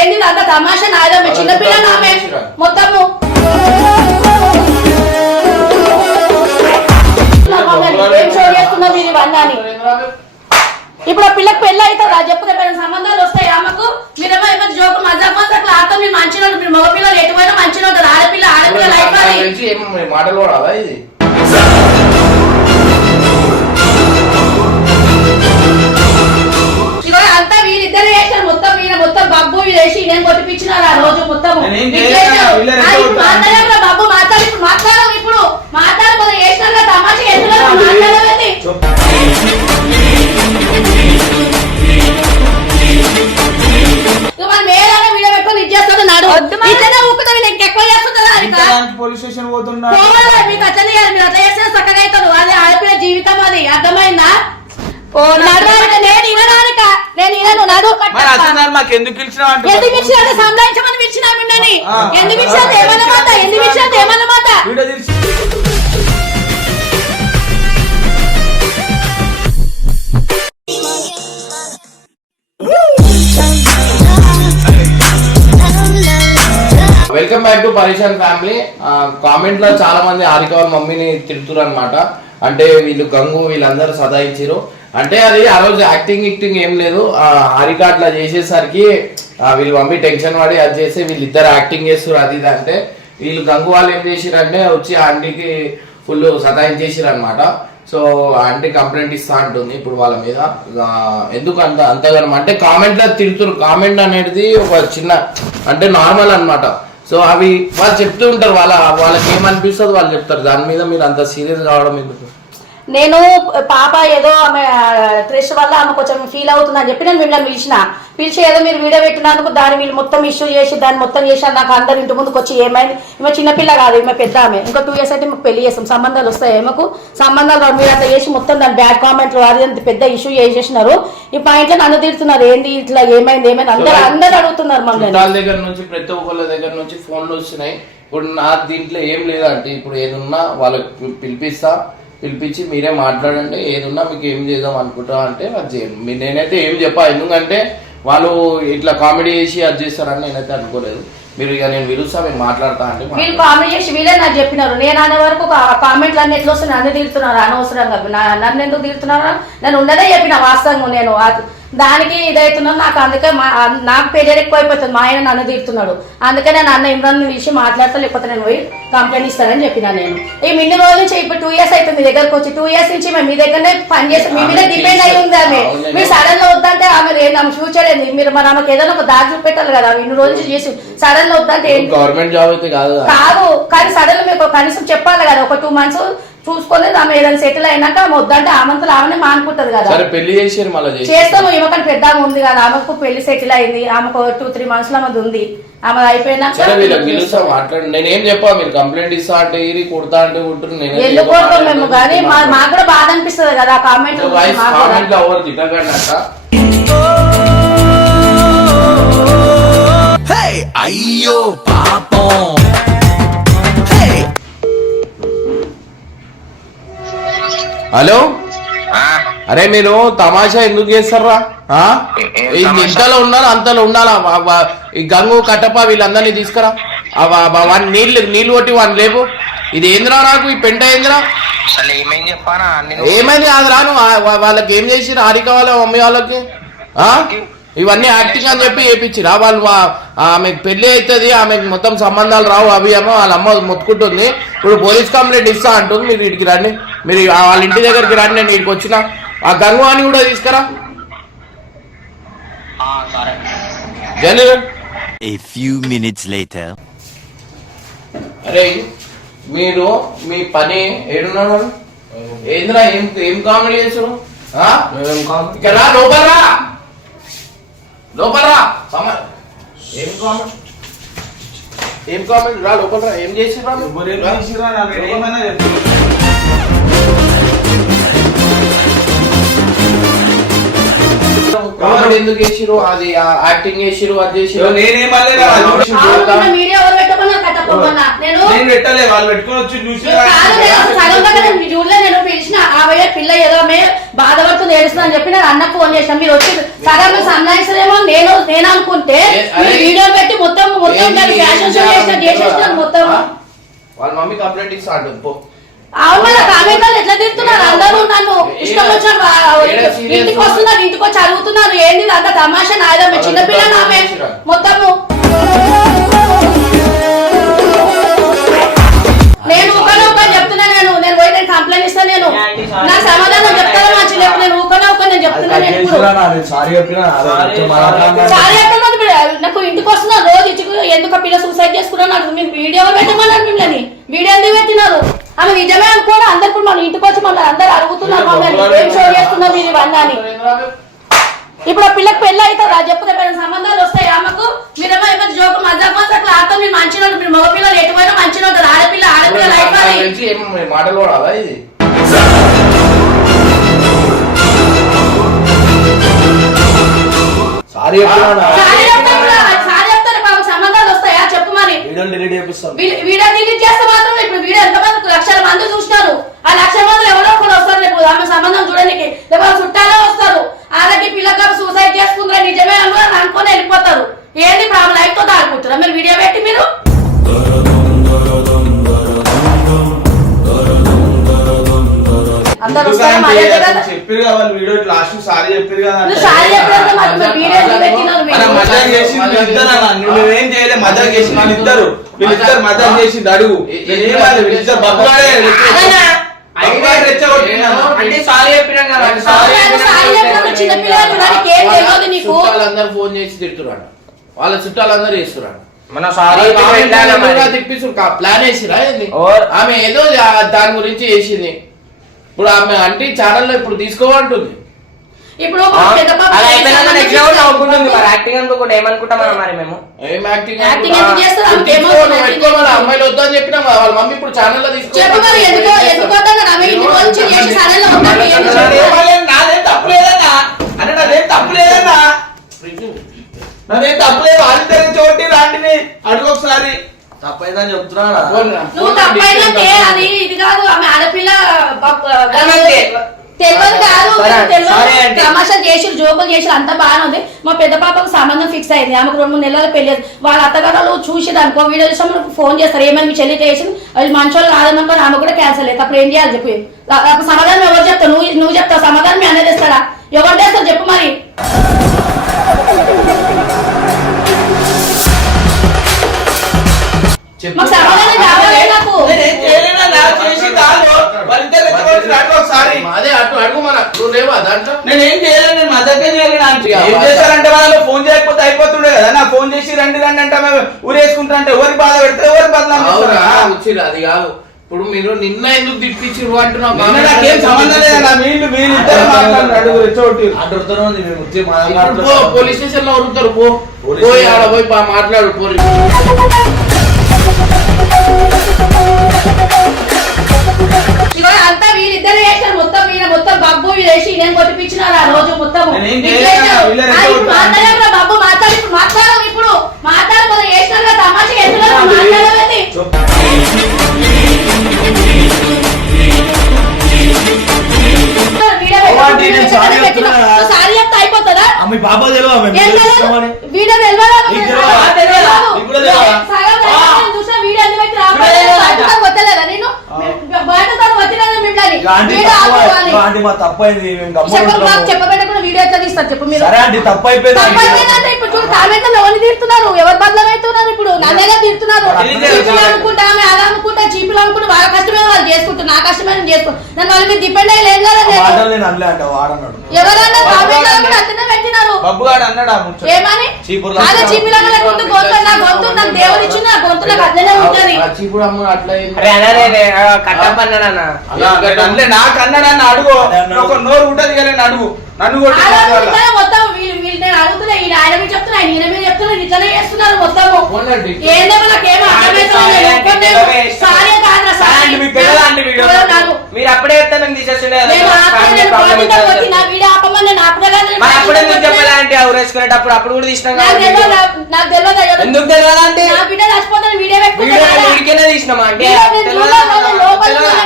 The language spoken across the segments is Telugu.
ఏంది అంత తమాషా నాదో చిన్నపిల్లలు ఆమె మొత్తము ఏం షో చేస్తున్నా మీరు ఇవన్నీ అని. ఇప్పుడు ఆ పిల్లకి పెళ్లి అవుతుందా చెప్పు, సంబంధాలు వస్తాయి ఆమెకు. మీరేమో ఏమో జోకు మజాక్ అట్లా ఆడతా. మీరు మంచిగా ఉంటుంది, మీరు మగపిల్లలు ఎటువైనా మంచిగా ఉంటుంది. ఆడపిల్ల లైఫ్ అది మాటలు వాడాలా ఇది? అంతా వీళ్ళిద్దరు చేశారు మొత్తం. ఈయన మొత్తం బబ్బు వేసి నేను కొట్టిపించినారు ఆ రోజు మొత్తం. బబ్బు మాట్లాడము ఇప్పుడు మాట్లాడకపోతే చేసినా తమాషా ఎందుకు మాట్లాడలేదు. మనం ఏదైనా వీడియో పెట్టుకొని ఇది చేస్తాడు నాడు ఇట్లనే ఊపుతాడు. ఇంకెక్కువ చేస్తుందా పోలీస్ స్టేషన్ పోతున్నా మీకు అట్లనే మీరు అట్లా చేస్తే చక్కగా అవుతాడు. అది ఆడపిల్ల జీవితం, అది అర్థమైందా? సంబంధించమని పిలిచినాము. ఎందుకు పిలిచినా ఏమన్నా మాట, ఎందుకు పిలిచినా ఏమన్నా మాట. వెల్కమ్ బ్యాక్ టు పరేషాన్ ఫ్యామిలీ. కామెంట్ లో చాలా మంది హారిక వాళ్ళ మమ్మీని తిడుతున్నారు అనమాట. అంటే వీళ్ళు గంగు వీళ్ళందరూ సదాయించారు. అంటే అది ఆ రోజు యాక్టింగ్ ఏం లేదు. హారిక అట్లా చేసేసరికి వీళ్ళ మమ్మీ టెన్షన్ పడి అది చేసి వీళ్ళిద్దరు యాక్టింగ్ చేస్తారు అది ఇది. అంటే వీళ్ళు గంగు వాళ్ళు ఏం చేసిరంటే వచ్చి ఆంటీకి ఫుల్ సతాయించేసారు అనమాట. సో ఆంటీ కంప్లైంట్ ఇస్తా అంటుంది ఇప్పుడు వాళ్ళ మీద. ఎందుకు అంతగానం అంటే కామెంట్ లో తిడుతున్నారు. కామెంట్ అనేది ఒక చిన్న అంటే నార్మల్ అనమాట. సో అవి వాళ్ళు చెప్తూ ఉంటారు, వాళ్ళకి ఏమనిపిస్తుంది వాళ్ళు చెప్తారు. దాని మీద మీరు అంత సీరియస్ కావడం ఎందుకు? నేను పాప ఏదో ఆమె స్ట్రెస్ వల్ల ఆమె కొంచెం ఫీల్ అవుతుందని చెప్పి నేను మిమ్మల్ని పిలిచి ఏదో మీరు వీడియో పెట్టినందుకు దాన్ని వీళ్ళు మొత్తం ఇష్యూ చేసి దాన్ని మొత్తం చేశారు. నాకు అందరు ఇంటి ముందుకు వచ్చి ఏమైంది, ఈమె చిన్నపిల్ల కాదు, ఈమె పెద్ద ఆమె. ఇంకా 2 years అయితే మాకు పెళ్లి చేస్తాం, సంబంధాలు వస్తాయి. ఏమకు సంబంధాలు రావు, మీరు అట్లా చేసి మొత్తం దాని బ్యాడ్ కామెంట్లు అది అంత పెద్ద ఇష్యూ చేసేసినారు. ఈ పాయింట్లో నన్ను తిడుతున్నారు, ఏంది ఇట్లా ఏమైంది అందరు అడుగుతున్నారు మమ్మల్ని. దగ్గర నుంచి ప్రతి ఒక్కళ్ళ దగ్గర నుంచి ఫోన్లు వచ్చినాయి. ఇప్పుడు నా దీంట్లో ఏం లేదంటే ఇప్పుడు ఏదున్నా వాళ్ళకి పిలిపించి మీరే మాట్లాడండి, ఏదున్నా మీకు ఏం చేద్దాం అనుకుంటా అంటే అది చేయండి. నేనైతే ఏం చెప్పా, ఎందుకంటే వాళ్ళు ఇట్లా కామెడీ చేసి అది చేస్తారని నేనైతే అనుకోలేదు. మీరు ఇక నేను పిలుస్తా, మీరు మాట్లాడతా అంటే మీరు కామెడీ చేసి వీళ్ళే నాకు చెప్పినారు. నేను అనే వరకు కామెంట్లు అన్ని ఎట్లా వస్తున్నాయి, నన్ను తిడుతున్నారు అనవసరంగా. నన్ను ఎందుకు తిడుతున్నారు? నేను ఉన్నదే చెప్పిన వాస్తవంగా. నేను దానికి ఇదవుతున్నాను నాకు. అందుకే నాకు ప్రెజర్ ఎక్కువ అయిపోతుంది. మా ఆయన నన్ను తిడుతున్నాడు. అందుకే నేను అన్న ఇమ్రాన్ విషయం మాట్లాడతా, లేకపోతే నేను పోయి కంప్లైంట్ ఇస్తానని చెప్పినా. నేను ఇన్ని రోజుల నుంచి ఇప్పుడు 2 years అవుతుంది మీ దగ్గరకు వచ్చి. 2 years నుంచి మేము మీ దగ్గరనే పని చేస్తాం, మీ మీద డిపెండ్ అయి ఉంది ఆమె. మీరు సడన్ గా వద్దంటే ఆమె ఆమె ఫ్యూచర్ ఏంది? మీరు మరి ఆమెకు ఏదైనా ఒక దారి చూపెట్టాలి కదా. ఇన్ని రోజులు చేసి సడన్ గా వద్దంటే గవర్నమెంట్ జాబ్ అయితే కాదు, కానీ సడన్ గా మీకు కనీసం చెప్పాలి కదా. ఒక 2 months చూసుకోలేదు ఆమె ఏదైనా సెటిల్ అయినాక వద్దంటే ఆమెతో ఆమెనే మానుకుంటది కదా. పెళ్లి చేస్తాము. ఈమెకని పెద్ద ఉంది కదా, ఆమెకు పెళ్లి సెటిల్ అయింది. ఆమెకు 2-3 months లో ఆమెది ఉంది. ఆమె అయిపోయినాక నేనేం చెప్పా, మీరు కంప్లైంట్ ఇస్తా అంటే కొడతా అంటే ఎందుకు కొడతాం మేము. కానీ మాకు కూడా బాధ అనిపిస్తుంది కదా కామెంట్. అయ్యో పాపం. హలో, అరే మీరు తమాషా ఎందుకు చేస్తారా? ఇంతలో ఉన్నారు అంతలో ఉండాలా? ఈ గంగు కట్టప్ప వీళ్ళందరినీ తీసుకురా. నీళ్లు కొట్టి వాడిని లేపు. ఇది ఏందిరా నాకు ఈ పెంట ఏందిరా? ఏమైంది కాదు రాను. వాళ్ళకి ఏం చేసిరా హారిక వాళ్ళ మమ్మీ వాళ్ళకి? ఇవన్నీ యాక్టింగ్ అని చెప్పి చేయించిరా వాళ్ళు. ఆమెకు పెళ్లి అవుతుంది, ఆమెకు మొత్తం సంబంధాలు రావు అవి ఏమో వాళ్ళ అమ్మ మొత్తుకుంటుంది. ఇప్పుడు పోలీస్ కంప్లైంట్ ఇస్తా అంటుంది. మీరు ఇటుకి రండి, మీరు వాళ్ళ ఇంటి దగ్గరికి రండి. నేను ఇక్కడికి వచ్చిన ఆ గంగు అని కూడా తీసుకురా. అరే మీరు మీ పని ఏడున్నారు? ఏంద్రా ఏం కామెడీ చేస్తారు? లోపల రా, లోపల రా. ఏం కామెంట్ రా, లోపల రా. ఏం చేసిరా? కామెడీ ఎందుకు చేసిరు? అది యాక్టింగ్ చేసిరు, అది చేసిరు. పిల్ల ఏదో బాధపడుతుంది ఏడుస్తుంది అని చెప్పి నేను అన్న ఫోన్ చేసిన. మీరు వచ్చి సగం సంబంధించలేమో నేను అనుకుంటే వీడియో పెట్టి మొత్తం ఫ్యాషన్ షో చేసేస్తాను మొత్తం. వాళ్ళ మమ్మీ కంప్లైంట్ ఇస్తాడు. అవును కామెంట్లో ఎట్లా తిరుగుతున్నారు అందరూ, నన్ను ఇష్టం వచ్చిన ఇంటికి వస్తున్నారు, ఇంటికి వచ్చి అడుగుతున్నారు ఏంది అంత తమాషా నాయన చిన్నపిల్ల ఆమె మొత్తము. నేను ఊకనే చెప్తున్నా, నేను పోయి నేను కంప్లైంట్ ఇస్తాను, నేను నా సమాధానం చెప్తాను మంచి లేదు. నేను ఊకనే నేను చెప్తున్నాను. నాకు ఇంటికి వస్తున్నా రోజు ఇచ్చుకు ఎందుకు పిల్ల సూసైడ్ చేసుకున్నాను నాకు మీరు వీడియో పెట్టమన్నారు. మిమ్మల్ని వీడియో ఎందుకు పెట్టినారు? ఆమె నిజమే అనుకోండి. అందరు ఇప్పుడు మన ఇంటికి వచ్చి మమ్మల్ని అందరు అడుగుతున్నారు మమ్మల్ని ఏం షో చేస్తున్నారు మీరు ఇవన్నీ అని. ఇప్పుడు ఆ పిల్లకి పెళ్లి అవుతుందా చెప్పు, సంబంధాలు వస్తాయి ఆమెకు. మీరేమో ఏమైనా జోకు మజాక్ అట్లా ఆడతాం. మీరు మంచిగా ఉంటుంది, మీరు మగ పిల్లలు ఎటువైనా మంచిగా ఉంటారు. ఆడపిల్ల లైఫ్ అది మాటలు కూడా ఇది సారీ చెప్తారు బాబు. సంబంధాలు వస్తాయా చెప్పు మరి. వీడియో డిలీట్ చేస్తే మాత్రం ఇప్పుడు వీడియో ఎంతమంది లక్షల మంది చూసినారు. ఆ లక్షల మంది ఎవరో ఒకరు వస్తారు రేపు ఆమె సంబంధం చూడడానికి, లేకపోతే చుట్టాలే వస్తారు. అలాగే పిల్లగా సూసైడ్ చేసుకుంటారా నిజమే అనుకొని వెళ్ళిపోతారు. ఏంది ఇప్పుడు ఆమె లైఫ్ తో ఆడుకుంటారా మీరు వీడియో పెట్టి? మీరు అందరూ చెప్పారు కదా వాళ్ళు వీడియో లాస్ట్ సారీ చెప్పారు కదా. నువ్వేం చేయలే, మజాక్ చేసి వీళ్ళిద్దరు మజాక్ చేసి అడుగు చుట్టాలందరూ ఫోన్ చేసి తిడుతున్నాడు, వాళ్ళ చుట్టాలందరూ చేస్తున్నాడు. ప్లాన్ వేసిరా ఆమె ఏదో దాని గురించి చేసింది. ఇప్పుడు ఆమె అంటే ఛానల్లో ఇప్పుడు తీసుకోమంటుంది. ఇప్పుడు అమ్మాయిలు వద్దని చెప్పినా వాళ్ళ మమ్మీ ఇప్పుడు ఛానల్లో నాదేం తప్పలేదు. ఆదిత్య చోటి రాంటిని అడుగు ఒకసారి. తప్పైందని చెప్తున్నా. నువ్వు తప్పైందంటే అది ఇది కాదు. ఆమె ఆడపిల్ల తెలియదు కాదు, తమాషా చేసి జోకులు చేసి అంతా బాగానే ఉంది. మా పెద్ద పాపకు సంబంధం ఫిక్స్ అయింది. ఆమెకు 2-3 నెలలు పెళ్లి. వాళ్ళ అత్తగారు చూసి అనుకో వీడియో చూసాం ఫోన్ చేస్తారు ఏమైనా మీ చెల్లి చేసి వాళ్ళు మంచోళ్ళు కాదనుకో ఆమె కూడా క్యాన్సల్ అయ్యింది. అప్పుడు ఏం చేయాలి చెప్పి సమాధానం ఎవరు చెప్తావు? నువ్వు చెప్తావు సమాధానం మీ అన్నది ఇస్తాడా? ఎవరు చేస్తారు చెప్పు మరి. మాకు సమాధానం కావాలి. నాకు నేనేం చేయలేదు, నేను మద్దతే చేయలేదు. ఏం చేశారంటే వాళ్ళు ఫోన్ చేయకపోతే అయిపోతుండే కదా. నా ఫోన్ చేసి రండి రండి అంటే మేము ఊరేసుకుంటారంటే ఎవరికి బాధ పెడితే ఎవరికి బదనాం వచ్చింది. అది కాదు ఇప్పుడు మీరు నిన్న ఎందుకు తిప్పించారు అంటున్నా. నాకేం సంబంధం లేదన్నా. మీరిద్దరు మాట్లాడు పోలీస్ స్టేషన్ లో ఉరుకుతారు. పోయి ఆడ పోయి మాట్లాడు. పోలీసు అంతా వీళ్ళిద్దరు వేసారు మొత్తం. మొత్తం బబ్బు వేసి నేను కొట్టిపించినారు ఆ రోజు మొత్తం. బబ్బు మాట్లాడము ఇప్పుడు మాట్లాడదు వేసినారు తమాషా ఎత్తున్నారు మాట్లాడలేదు. సారీ చెప్తే అయిపోతుందా? వీడియో తెలియదా నేను చెప్పబెట్టకుండా వీడియో ఎట్లా తీస్తారు చెప్పు మీరు? ఇప్పుడు చూడు కామెంట్లో ఎవరిని తీరుతున్నారు, ఎవరు బదులు అవుతున్నారు. ఇప్పుడు నన్నేగా తీరుతున్నారు. చీపులు అనుకుంటా ఆమె అలా అనుకుంటా చీపులు అనుకుంటా వాళ్ళ కష్టమే వాళ్ళు చేసుకుంటారు, నా కష్టమే నేను చేసుకుంటాను. నన్ను వాళ్ళ మీద డిపెండ్ అయ్యి లేదు కదా. ఎవరన్నా కామెంట్లో కూడా అతనే పెట్టినారు ఏమని అదే చీపులు లేకుంటే గొంతు నా గొంతు నాకు దేవుడు ఇచ్చిన నా గొంతు నాకు అట్లనే ఉంటుంది. నాకు అన్నాడన్న అడుగు ఒక నోరు ఉంటది కదా అడుగు. నన్ను మొత్తం వీళ్ళు నేను అడుగుతున్నా. ఈయన ఆయన మీద చెప్తున్నా, ఈయన మీద చెప్తున్నా, ఇట్లనే చేస్తున్నారు మొత్తము. ఏందేమో నాకేమో మీరు అప్పుడే మేము తీసేస్తుండే వీడియో ఆపమని నేను అప్పుడే మీరు చెప్పాలంటే ఊరేసుకునేటప్పుడు అప్పుడు కూడా తీసినాం. నాకు తెలియదు ఎందుకు తెలియదు అంటే నా బిడ్డ చచ్చిపోతే వీడియో వీడియోనే తీసినామా అంటే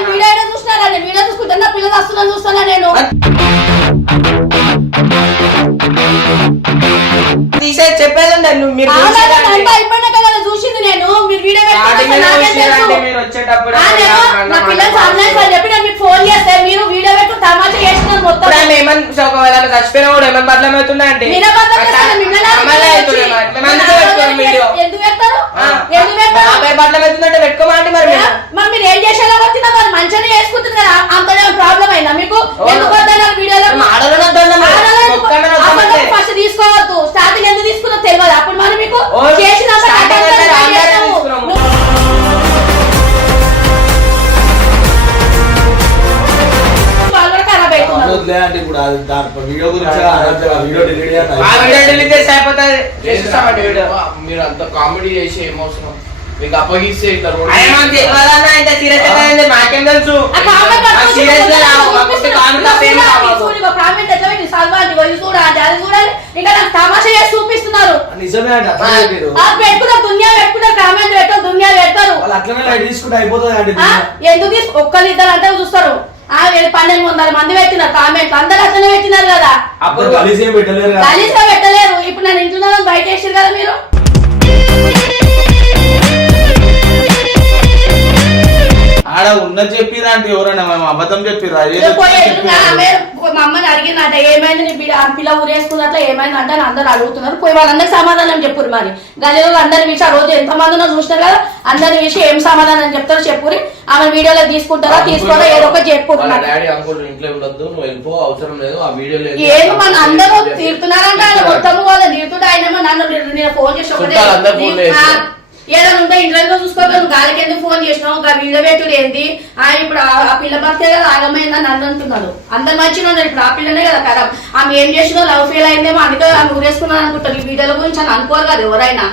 వీడియో చూసినా వీడియో చూసుకుంటా పిల్లలు వస్తున్నా చూస్తున్నా నేను. అన్నయ్య అని చెప్పి నేను మీకు ఫోన్ చేస్తే మీరు వీడియో పెట్టు తమాషా చేస్తున్నారు మొత్తం. ఇప్పుడు ఆమె ఏమన్నా ఒకవేళ ఆమె చచ్చిపోయినా కూడా ఏమైనా బదలం అవుతుందా అంటే మీరే బదలం చేస్తారు, మిమ్మల్ని మళ్ళీ అవుతుంది మరి. మేము అందుకే పెట్టుకోం వీడియో. ఎందుకు పెడతారు? ఎందుకు పెడతారు? ఆమె బదలం అవుతుందంటే పెట్టుకోమంటే మరి మేము. మరి మీరు ఏం చేసేలా వచ్చినా మరి మంచిగానే చేసుకుంటుంది కదా, అంతనే ప్రాబ్లం అయినా మీకు? ఎందుకు వద్దన్నారు వీడియోలో? ఆడలో ఫస్ట్ తీసుకోవద్దు, స్టార్టింగ్ ఎందుకు తీసుకున్నా తెలియదు. అప్పుడు మరి మీకు చేసిన ఖరాబ్ అవుతున్నారు. మీరు అంత కామెడీ చేసి ఏమవసరం? మీకు అప్పగిస్తే ఇట్లా మాకేం తెలుసు. చూపిస్తున్నారు నిజమే అండి, పెట్టుకున్నారు దునియా పెట్టుకున్నారు, కామెంట్ పెట్టారు, దునియా పెడతారు. వాళ్ళు అట్లనే లైట్ తీసుకుంటే అయిపోతుంది అండి. ఎందుకు ఒక్కరిద్దరు అంటే చూస్తారు. 1200 మంది పెట్టినారు కామెంట్లు, అందరు అట్లనే పెట్టినారు కదా. అప్పుడు కలిసి పెట్టలేరు, కలిసిగా పెట్టలేరు. ఇప్పుడు నేను ఇంట్లో బయట వేసారు కదా మీరు. ఆడ ఉన్నది చెప్పిరా అంటే ఎవరైనా మేము అబద్ధం చెప్పిరా? మా అమ్మని అడిగినట్ట ఏమైంది నీ పిల్ల ఊరేసుకున్నట్ల ఏమైంది అంటే అందరు అడుగుతున్నారు. పోయి వాళ్ళందరికి సమాధానం చెప్పురు. మరి గలీలో అందరి విషయం ఆ రోజు ఎంతమంది ఉన్నా చూసినారు కదా, అందరి విషయం ఏం సమాధానం చెప్తారో చెప్పురి. ఆమె వీడియోలో తీసుకుంటారా తీసుకోరా ఏదో ఒకటి చెప్పురు. డాడీ అంకుల్ ఇంట్లో ఉండొద్దు, నువ్వు వెళ్ళిపో, అవసరం లేదు, ఆ వీడియో లేదు. ఏమో మన అందరూ తీరుతున్నారంటే ఆయన మొత్తము వాళ్ళ తీరుతుంటే ఆయనేమో నన్ను నేను ఫోన్ చేసి ఏదైనా ఉంటే ఇంట్లో చూసుకోవాలి, నువ్వు గాలికి ఎందుకు ఫోన్ చేసినావు, ఇంకా వీడియో పెట్టుడు ఏంటి? ఇప్పుడు ఆ పిల్ల భర్తే కదా ఆగమైందని నన్ను అంటున్నాడు. అందరు మంచిగా ఉన్నారు. ఇప్పుడు ఆ పిల్లనే కదా ఖరాబ్. ఆమె ఏం చేసినా లవ్ ఫెయిల్ అయిందేమో అందుకే ఆమె ఊరేసుకున్నాను అనుకుంటారు. ఈ వీడియోల గురించి అని అనుకోరు కదా ఎవరైనా.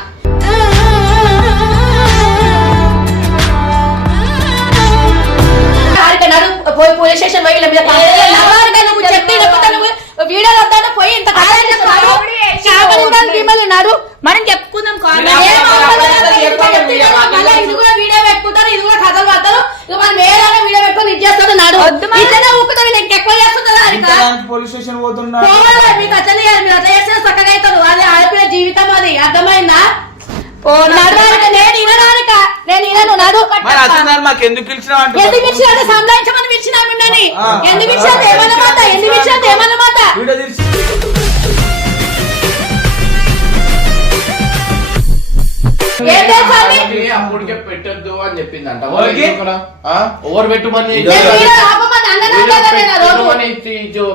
పోయి పోలీస్ స్టేషన్ పోయి వీడియోలో వద్దా పోయి ఇంత మనం చెప్పుకుందాం. ఇది కూడా వీడియో పెట్టుకుంటారు, ఇది కూడా కథలు పడతారు. మనం ఏదైనా వీడియో పెట్టుకుని ఇది చేస్తాడు నాడు ఇట్లనే ఊపుతారు. నేను ఎక్కువ చేస్తుందా పోలీస్ స్టేషన్ పోతున్నా మీకు అట్లనే మీరు అట్లా చేస్తే చక్కగా అవుతారు. అది ఆడపిల్ల జీవితం, అది అర్థమైందా? నేను ఇనను నడు. మాకు ఎందుకు పిలిచినా ఎందుకు పిలిచినా సంలాయించమని పిలిచినా మిమ్మల్ని. ఎందుకు పిలిచినా ఏమన్నా మాట, ఎందుకు పిలిచినా ఏమన్నా మాట. అప్పటికే పెట్టద్దు అని చెప్పిందంట. ఓవర్ పెట్టుమని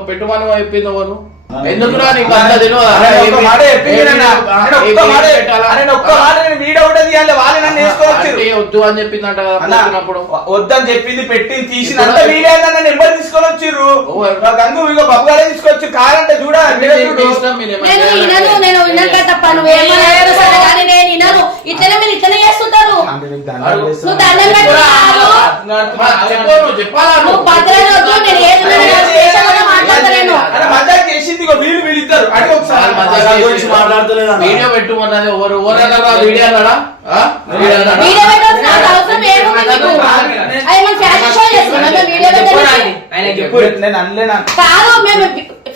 పెట్టుమని చెప్పింది ఎవరు? ఎందుకు నీకు అంత తెలియదు? వద్దు అని చెప్పిందంట. వద్దని చెప్పింది పెట్టింది తీసినంత వీడియో నెంబర్ తీసుకొని వచ్చిర్రు. గంగు ఇక బాబు గారే తీసుకొచ్చి కారంటే చూడ ఇట్లనే మీరు ఇట్లనే చేస్తుంటారు. నువ్వు దండం చేసింది వీళ్ళు వీళ్ళిద్దరు అంటే ఒకసారి వీడియో పెట్టుకున్నది ఎవరు? వీడియో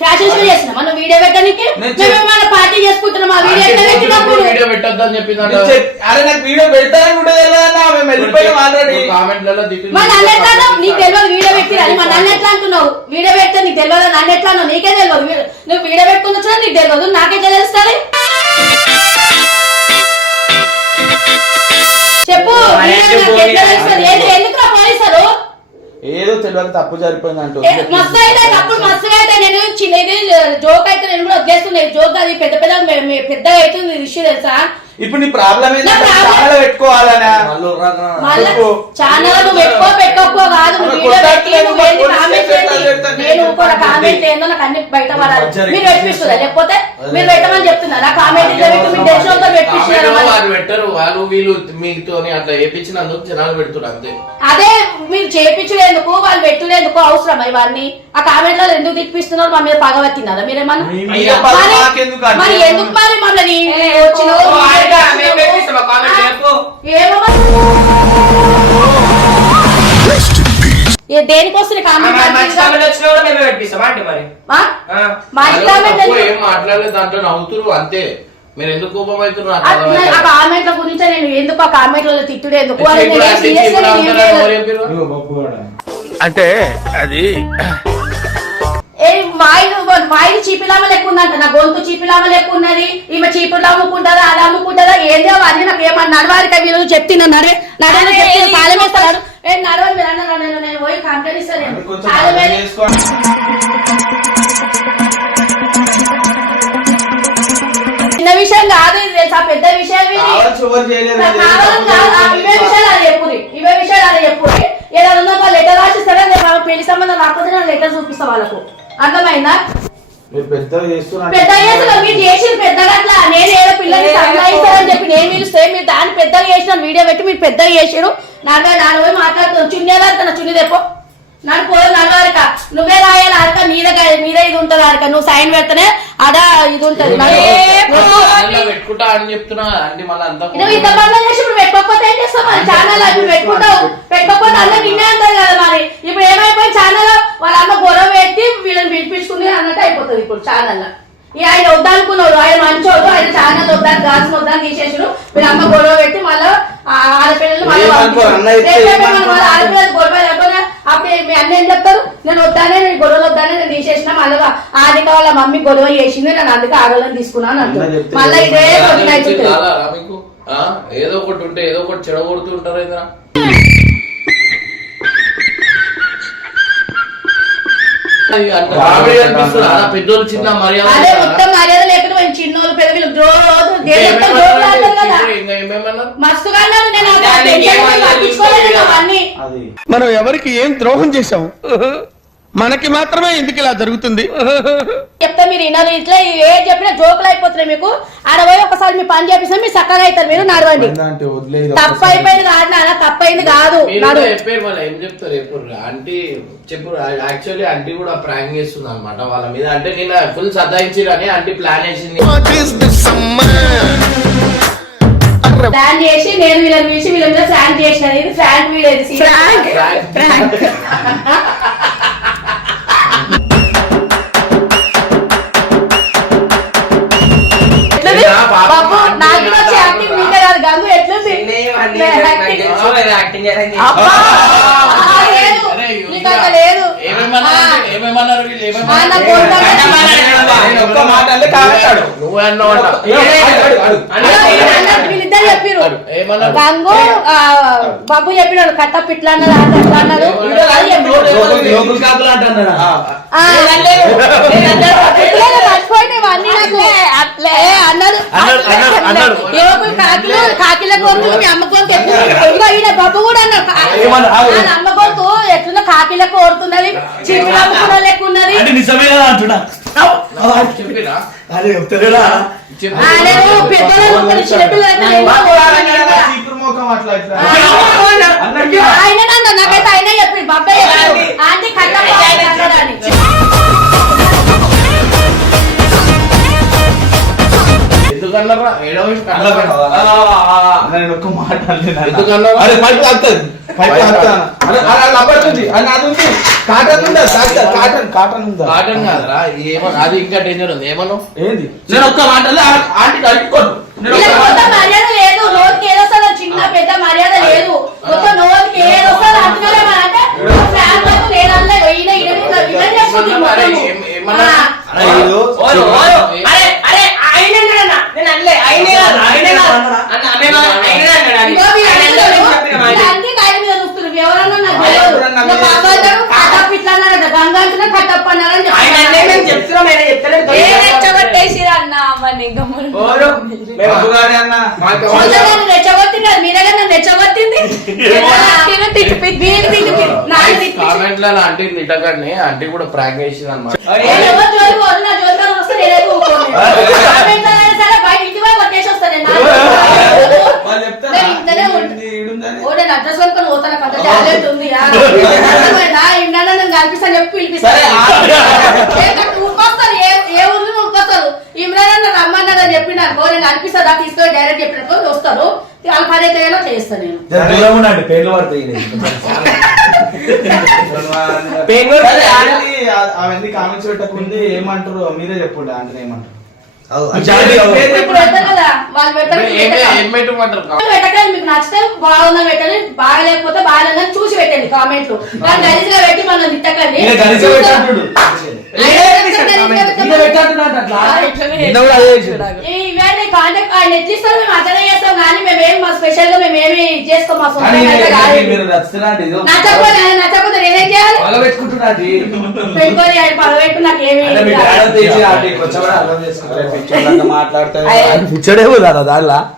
ఫ్యాషన్ షో చేస్తున్నాం మనం వీడియో పెట్టడానికి. మన పార్టీ చేసుకుంటున్నాం. ఆ వీడియో పెట్టద్దు అని చెప్పింది. అరే నాకు వీడియో పెడతానని కూడా తెలియదన్నా, మేము వెళ్ళిపోయాం ఆల్రెడీ. కామెంట్లలో నీకు తెలియదు వీడియో పెట్టిరని మా నన్ను ఎట్లా అంటున్నావు? వీడియో పెడితే నీకు తెలియదు, నన్ను ఎట్లా అన్నావు? నీకే తెలియదు. నువ్వు వీడియో పెట్టుకున్నా నీకు తెలియదు, నాకెట్లా తెలుస్తుంది? చెప్పు. ఎందుకు పోలీసారు ఏదో తెలియదు తప్పు జరిపోయింది అంటూ మస్తు అయితే తప్పుడు మస్తుగా అయితే నేను ఇది జోక్ అయితే నేను కూడా వదిలేస్తున్నాయి. జోక్ అది పెద్ద పెద్దగా అవుతుంది ఇష్యూ తెలుసా? ఇప్పుడు నీ ప్రాబ్లం ఛానల్ పెట్టుకోవాలనా? ఛానల్ నువ్వు పెట్టుకోకపో కాదు. నేను ఇంకో కామెంట్ ఏందో నాకు అన్ని బయట పడాలి. మీరు పెట్టిస్తున్నా లేకపోతే మీరు పెట్టమని చెప్తున్నారా? కామెంట్ మీకు తెలిసిన పెట్టిస్తున్నారు. పెట్టరు వాళ్ళు వీళ్ళు మీతో అట్లా చేపించినందుకు జనాలు పెడుతున్నారు అంతే. అదే మీరు చేపించుడేందుకు వాళ్ళు పెట్టుడేందుకు అవసరం ఇవన్నీ? ఆ కామెంట్ లో ఎందుకు తిప్పిస్తున్నారు? మా మీద పగబట్టినారా మీరేమన్నా? మరి ఎందుకు మరి మమ్మల్ని దేనికోసం ఏం మాట్లాడలేదు దాంట్లో నవ్వుతురు అంతే. మీరు ఎందుకు కోపం అవుతున్నారు? ఆ కామెంట్ల గురించి నేను ఎందుకు ఆ కామెంట్లలో తిట్టుడు ఎందుకు? అంటే అది వాయిల్ చీపిలామ లెక్క ఉందంట, నా గొంతు చీపిలామ లెక్క ఉన్నది, ఈమె చీపులు అమ్ముకుంటుందా అది అమ్ముకుంటుందా ఏందో అవన్నీ నాకు ఏమన్నా నడవారిక వీళ్ళు చెప్తున్నా నడే నడవని చెప్తున్నా సాయం వేస్తాడు నడవని మీరు అన్నారు నేను పోయి కంప్లైంట్ ఇస్తాను చిన్న విషయం కాదు ఇది తెలుసా, పెద్ద విషయం ఇది. ఇవే విషయాలు అదే చెప్పురి ఏదైనా ఒక లెటర్ రాసిస్తారా పెళ్లి సంబంధం రాకపోతే నేను లెటర్ చూపిస్తా వాళ్ళకు, అర్థమైందా? పెద్ద చేసిన మీరు చేసిన పెద్దగా అట్లా నేను ఏదో పిల్లల్ని సంపాదిస్తారని చెప్పి నేను పిలిస్తే మీరు దాన్ని పెద్దగా చేసిన వీడియో పెట్టి మీరు పెద్దగా చేసాడు నాన్న పోయి మాట్లాడుతున్నాను చున్నీ వెళ్తాను చున్నీ తెప్పో నాకు పోదు నడవారిక నువ్వే రాయాలి అరక మీదే ఇది ఉంటది అరక నువ్వు సైన్ పెడితేనే అదా ఇది ఉంటది పెట్టుకుంటా అని చెప్తున్నా అంటే మళ్ళీ అంతా నువ్వు ఇంత బంధం చేసి ఇప్పుడు పెట్టుకోకపోతే ఏం చేస్తావు మరి ఛానల్ ఇప్పుడు పెట్టుకుంటావు పెట్టుకోకపోతే అందరూ నిన్నే అంటారు కదా మరి ఇప్పుడు ఏమైపోయి ఛానల్ వాళ్ళ అమ్మ గొడవ పెట్టి వీళ్ళని పిలిపించుకుని అన్నట్టు అయిపోతుంది ఇప్పుడు ఛానల్ ఈ ఆయన వద్దనుకున్నాడు ఆయన మంచోడు ఆయన ఛానల్ వద్దాను గాల్సిన వద్దాను తీసేసాడు వీళ్ళ అమ్మ గొడవ పెట్టి మళ్ళీ ఆడపిల్లలు ఆడపిల్లలు గొడవ లేకపోతే అప్పుడు మీ అన్న ఏం చెప్తారు నేను వద్దానే నేను గొడవలు వద్దానే నేను తీసేసిన మళ్ళీ ఆదిక వాళ్ళ మమ్మీ గొడవ చేసింది నేను అందుకే ఆడవాళ్ళని తీసుకున్నాను అంటారు మళ్ళీ ఇదే మీకు ఏదో ఒకటి ఉంటే ఏదో ఒకటి చెడగొడుతుంటారు ఏదైనా పెద్దోళ్ళు చిన్న అదే మొత్తం మర్యాద లేకుండా చిన్నోళ్ళు పెద్దలు మస్తుగా మనం ఎవరికి ఏం ద్రోహం చేశాం మనకి మాత్రమే ఎందుకు ఇలా జరుగుతుంది చెప్తా మీరు ఇన్నర్ ఇట్లా ఏ చెప్పినా జోకులు అయిపోతున్నాయి మీకు ఆడ పోయి ఒకసారి మీ పని చేపిస్తే మీరు చక్కగా అవుతారు మీరు నడవండి తప్పు అయిపోయింది కాదు నాన్న తప్పైంది కాదు చెప్పారు మళ్ళీ ఏం చెప్తారు ఎప్పుడు ఆంటీ చెప్పు యాక్చువల్లీ ఆంటీ కూడా ప్రాంక్ చేస్తుంది అనమాట వాళ్ళ మీద అంటే నేను ఫుల్ సతాయించిరని ఆంటీ ప్లాన్ వేసింది ప్లాన్ చేసి నేను వీళ్ళని పిలిచి వీళ్ళ మీద ఫ్రాంక్ చేసిన ఇది ఫ్రాంక్ వీడియో నాకు వచ్చే యాక్టింగ్ మీకే కాదు గంగు ఎట్లుంది లేదు వీళ్ళిద్దరు చెప్పారు గంగు బాబు చెప్పినాడు కట్ట పిట్లా అన్నది అట్లా అన్నారు మర్చిపోయినవన్నీ నాకు అట్లే అన్నారు కాకిల గొంతు మీ అమ్మ గొంతు ఎట్లా బాబు కూడా అన్నారు అమ్మ గొంతు ఎట్లున్నా కాకిల కోరుతున్నది చిన్న లెక్క ఉన్నది ఆయన నాకైతే ఆయన చెప్పి బాబాయ్ ఆంటీ కట్టని ఎందుకన్నారా అది ఇంకా డేంజర్ ఉంది ఏమను ఏంది నేను ఒక్క మాటలు ఆంటీ కట్టుకోను మర్యాద లేదు నోటికి ఏదొస్తుందో చిన్న పెద్ద మర్యాద లేదు మొత్తం నోటికి ఏదొస్తుందో అంటున్నారే అంటే గంగా కట్టప్ప రెచ్చగొట్టింది మీరే నన్ను రెచ్చగొట్టింది ఆంటీ తిట్టగానే ఆంటీ కూడా ప్రాంక్ చేసింది అన్నమాట అడ్రస్ వరకు పోతాను కొంత టాలెంట్ ఉంది కనిపిస్తాను చెప్పి పిలిపిస్తాను ఊరుకొస్తారు ఏ ఊరు ఊరుకొస్తారు ఇమ్రాన్ అన్న రమ్మన్నాడు అని చెప్పిన నేను అనిపిస్తా తీసుకొని డైరెక్ట్ చెప్పినట్టు వస్తారు వాళ్ళ పని అయితే చేస్తాను నేను పేర్లు పడతాయి అవన్నీ కామెంట్స్ పెట్టకుంది ఏమంటారు మీరే చెప్పండి అంటే ఏమంటారు ఇప్పుడు పెడతారు కదా వాళ్ళు పెట్టరు ఏం పెట్టమంటారు పెట్టకండి, మీకు నచ్చితే బాగుందని పెట్టండి, బాగలేకపోతే బాగాలేదని చూసి పెట్టండి కామెంట్లు. కానీ గలీజ్గా పెట్టి మనం తిట్టకండి. ఇవన్నీ కాంటాక్ట్ ఆయన ఎట్లిస్తారు, మేము అట్లనే చేస్తాం. కానీ మేమేం స్పెషల్ గా మేమేమి చేసుకోం. మా సొంత నచ్చకపోతే నేనేం చేయాలి? పెట్టుకొని ఆయన పగబెట్టు నాకేమి మాట్లాడతాడు దానిలా